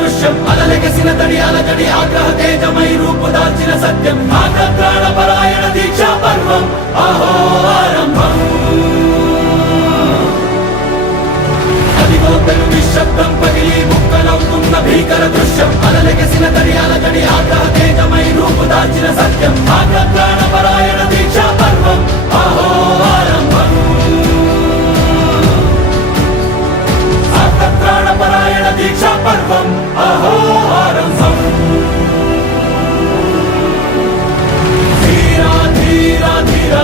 దృశ్యం అలలెగసిన తడి అలజడి ఆగ్రహ తేజమై రూపుదాల్చిన సత్యం ఆగ్రహప్రాణపరాయణ దీక్షా పర్వం అహో ఆరంభం అదిగో పెను నిశ్శబ్దం పగిలి ముక్కలవుతున్న భీకర దృశ్యం అలలెగసిన తడి అలజడి ఆగ్రహ తేజమై రూపుదాల్చిన సత్యం ఆగ్రహప్రాణపరాయణ దీక్షా పర్వం అహో ఆరంభం ఆగ్రహప్రాణపరాయణ దీక్షా పర్వం అహో ఆరంభం ధీరా ధీరా ధీరా